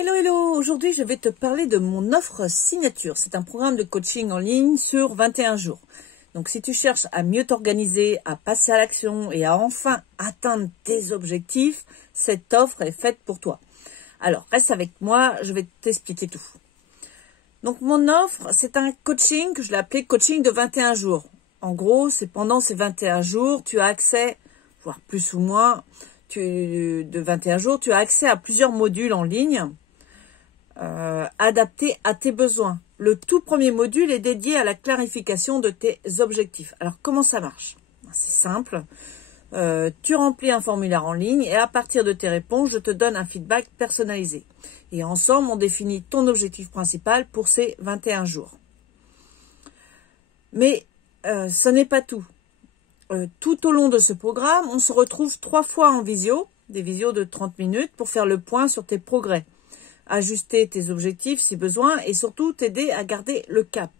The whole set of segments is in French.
Hello, hello! Aujourd'hui, je vais te parler de mon offre signature. C'est un programme de coaching en ligne sur 21 jours. Donc, si tu cherches à mieux t'organiser, à passer à l'action et à enfin atteindre tes objectifs, cette offre est faite pour toi. Alors, reste avec moi, je vais t'expliquer tout. Donc, mon offre, c'est un coaching que je l'ai appelé coaching de 21 jours. En gros, c'est pendant ces 21 jours, tu as accès, voire plus ou moins, de 21 jours, tu as accès à plusieurs modules en ligne adaptés à tes besoins. Le tout premier module est dédié à la clarification de tes objectifs. Alors, comment ça marche? C'est simple. Tu remplis un formulaire en ligne et à partir de tes réponses, je te donne un feedback personnalisé. Et ensemble, on définit ton objectif principal pour ces 21 jours. Mais ce n'est pas tout. Tout au long de ce programme, on se retrouve 3 fois en visio, des visios de 30 minutes, pour faire le point sur tes progrès, ajuster tes objectifs si besoin et surtout t'aider à garder le cap.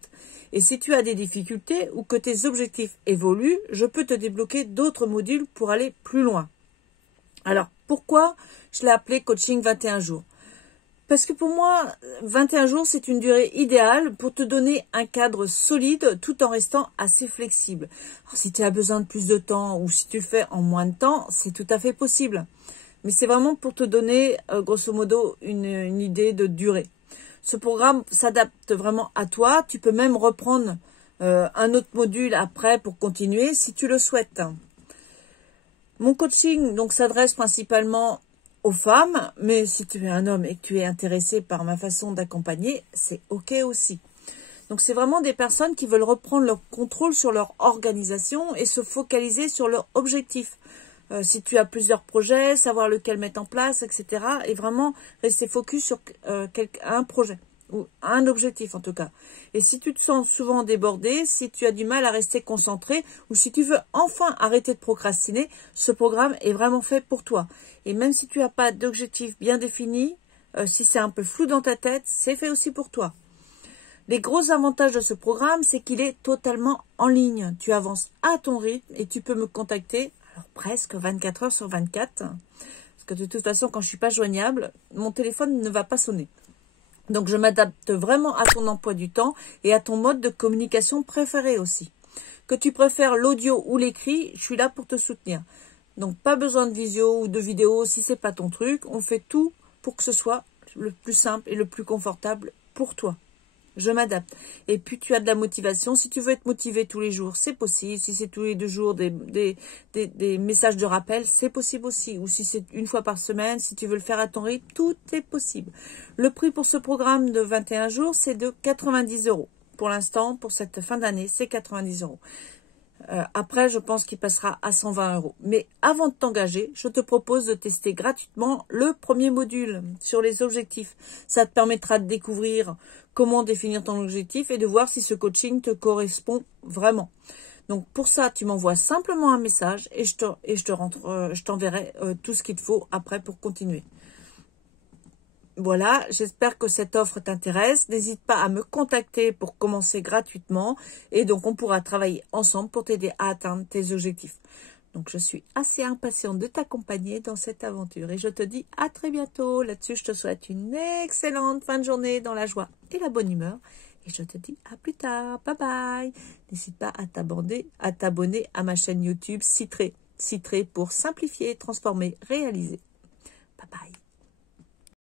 Et si tu as des difficultés ou que tes objectifs évoluent, je peux te débloquer d'autres modules pour aller plus loin. Alors, pourquoi je l'ai appelé coaching 21 jours? Parce que pour moi, 21 jours, c'est une durée idéale pour te donner un cadre solide tout en restant assez flexible. Alors, si tu as besoin de plus de temps ou si tu le fais en moins de temps, c'est tout à fait possible. Mais c'est vraiment pour te donner, grosso modo, une idée de durée. Ce programme s'adapte vraiment à toi. Tu peux même reprendre un autre module après pour continuer si tu le souhaites. Mon coaching donc s'adresse principalement aux femmes, mais si tu es un homme et que tu es intéressé par ma façon d'accompagner, c'est OK aussi. Donc c'est vraiment des personnes qui veulent reprendre leur contrôle sur leur organisation et se focaliser sur leur objectif. Si tu as plusieurs projets, savoir lequel mettre en place, etc. Et vraiment rester focus sur un projet ou un objectif en tout cas. Et si tu te sens souvent débordé, si tu as du mal à rester concentré ou si tu veux enfin arrêter de procrastiner, ce programme est vraiment fait pour toi. Et même si tu n'as pas d'objectif bien défini, si c'est un peu flou dans ta tête, c'est fait aussi pour toi. Les gros avantages de ce programme, c'est qu'il est totalement en ligne. Tu avances à ton rythme et tu peux me contacter alors presque 24 heures sur 24. Parce que de toute façon, quand je ne suis pas joignable, mon téléphone ne va pas sonner. Donc, je m'adapte vraiment à ton emploi du temps et à ton mode de communication préféré aussi. Que tu préfères l'audio ou l'écrit, je suis là pour te soutenir. Donc, pas besoin de visio ou de vidéo si c'est pas ton truc. On fait tout pour que ce soit le plus simple et le plus confortable pour toi. Je m'adapte. Et puis, tu as de la motivation. Si tu veux être motivé tous les jours, c'est possible. Si c'est tous les 2 jours des messages de rappel, c'est possible aussi. Ou si c'est une fois par semaine, si tu veux le faire à ton rythme, tout est possible. Le prix pour ce programme de 21 jours, c'est de 90 €. Pour l'instant, pour cette fin d'année, c'est 90 €. Après, je pense qu'il passera à 120 €. Mais avant de t'engager, je te propose de tester gratuitement le premier module sur les objectifs. Ça te permettra de découvrir comment définir ton objectif et de voir si ce coaching te correspond vraiment. Donc, pour ça, tu m'envoies simplement un message et je t'enverrai tout ce qu'il te faut après pour continuer. Voilà, j'espère que cette offre t'intéresse. N'hésite pas à me contacter pour commencer gratuitement. Et donc, on pourra travailler ensemble pour t'aider à atteindre tes objectifs. Donc, je suis assez impatiente de t'accompagner dans cette aventure. Et je te dis à très bientôt. Là-dessus, je te souhaite une excellente fin de journée dans la joie et la bonne humeur. Et je te dis à plus tard. Bye bye. N'hésite pas à t'abonner à ma chaîne YouTube Citré. Citré pour simplifier, transformer, réaliser. Bye bye.